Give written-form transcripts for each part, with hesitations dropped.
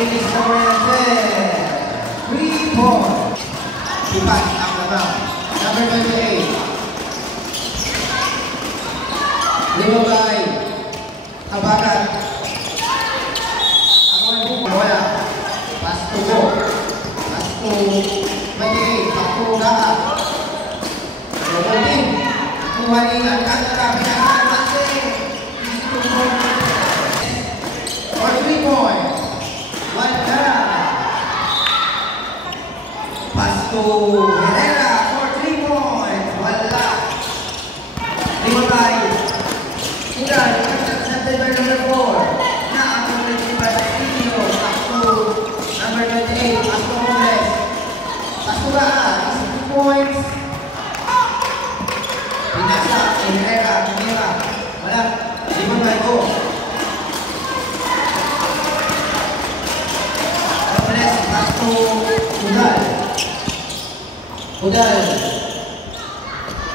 It is number 10. 3 points. Ipan ang lamang. Number 28. Libabay. Habagat. Ako ay buka. Wala. Pass to go. Pass to 28. Pato lahat. Double team. Kuhanin ang kanta. Pinakain pasi. For 3 points. One down. Pass to Herrera for 3 points. Wala. Libabay. Sudah intercepted by number 4. Now intercepted by Castillo. Pass to number 28. Pass to Robles. Pass to Baha. 2 points. Pinasa. Herrera. Camila. Wala. Libabay go. Robles. Pass to Udal. Udal.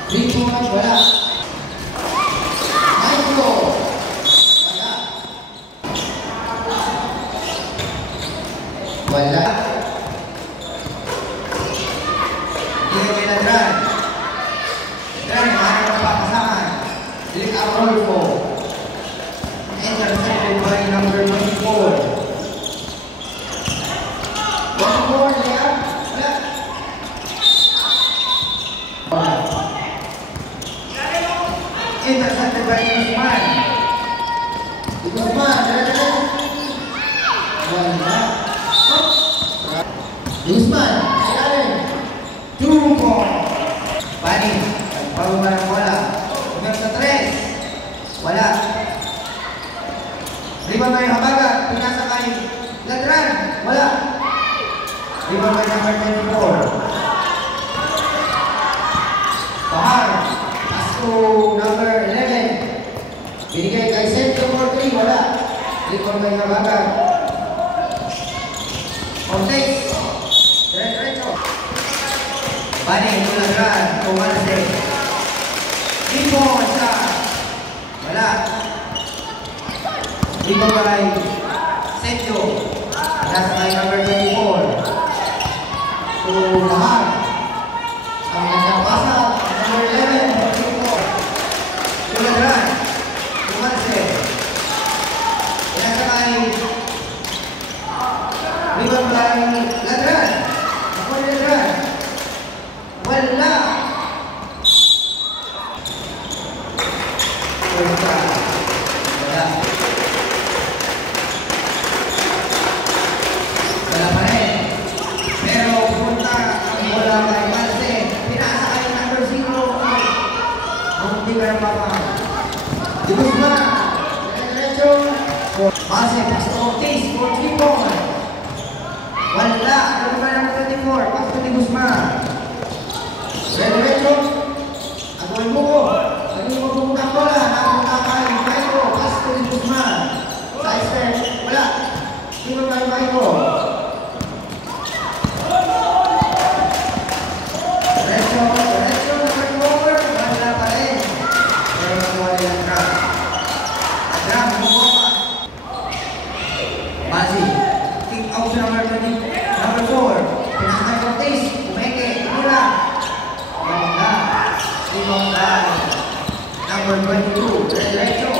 3 points. Wala. Wala. Hindi kay Ladran. Ladran, mahal na papasahan. Click ang Rolfo. Intercepted by number 24. 24, Liam. Wala. Intercepted by Guzman. Guzman, dala-dala. Wala. Guzman, ayarin. 2 points. Bani, pagpababa ng bola. Hanggang sa 3. Wala. Libabay Habagat, pinasa kay Ladran. Wala. Libabay number 24. Bahar, pass to number 11. Binigay kay Sergio for 3. Wala. Libabay Habagat. Ortiz. Diretso. Bani, Ladran. Tumalse. 3 points. Wala. Libabay Sergio. Nasa kay number 24. To Bahar. Ang nagpasa. Number 11. To Ladran. Tumalse. Nasa kay Libabay Ladran. Ako Ladran. Wala. Wala. Wala pa rin. Pero punta ang bola kay Malse. Pinasa kay number 0. Ang hindi ka na papa. Guzman. Diretso. Malse, pass to Ortiz for 3 points. Wala. Ano ba number 24? Pass to Guzman. Diretso. Ako ay buko. Hindi mo pumunta ang bola. Napunta kay Maiko. Pass to Guzman. Side step. Wala. Hindi mo kay Maiko. Diretso. Diretso. Number 4. Wala pa rin. Pero nakuha nila ang drum. Ang drum. Bumuha pa. Mazi. Kick out sa number 20. Number 4. Pinakay Cortez. Umeke. Mura. Wala. Simon Lai. Number 22. Diretso.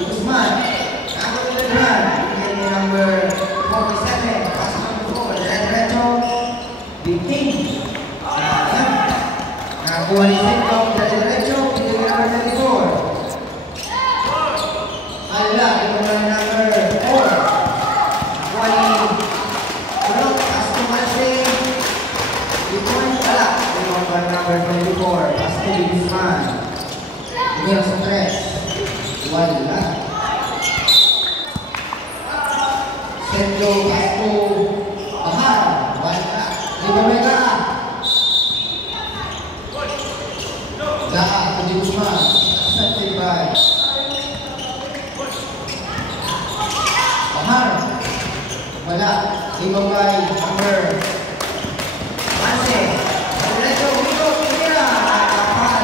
Guzman. Ako yung Ladran. Number 47. Pass number 4. Diretso. 15. Nakakuha ni Sito. Diretso. Pinagin number 24. Ala. Ito na number 4. Nakuha ni Kulot. Pass to Malse. Ito ay wala. Ito ang number 24. Pass to Guzman. Hingga sa 3. Wala. Sergio Castro. Bahar. Wala. Libabay ka. Lahat. Hindi Guzman. Accepted by Bahar. Wala. Libabay. Number Malse. Diretso. Mito. Pinira. Kapal.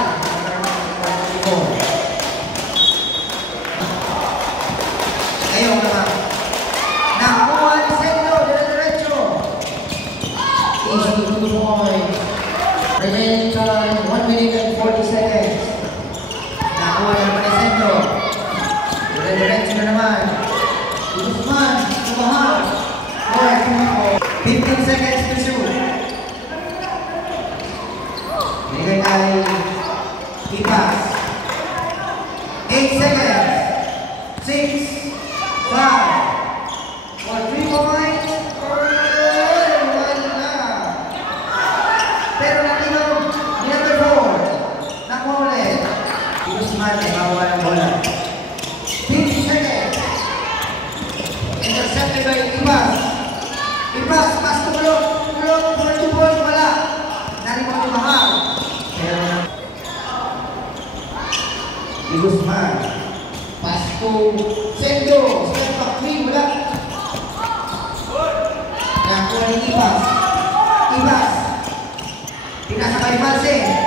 Ayaw naman. Nakuha ni Sergio Remaining time, 1 minute and 40 seconds. Nakuha na naman ang sentro. Dire-diretso na naman. Guzman, Kumahal. 15 seconds to shoot. Binigay kay Ipas. 8 seconds. 6, 5, 3 points. Wala. Pero natinaw, number 4. Nakuha ulit. Guzman ay makuha ng bola. 15 seconds. Intercepted by Ipas. Ipas, pass to Bulok. Bulok, for 2 points, wala. Nalimot ni Mahal. Pero Guzman. Pass to Sendo. Step back 3, wala. Nakuha ni Ipas. Ipas. Pinasa kay Malse.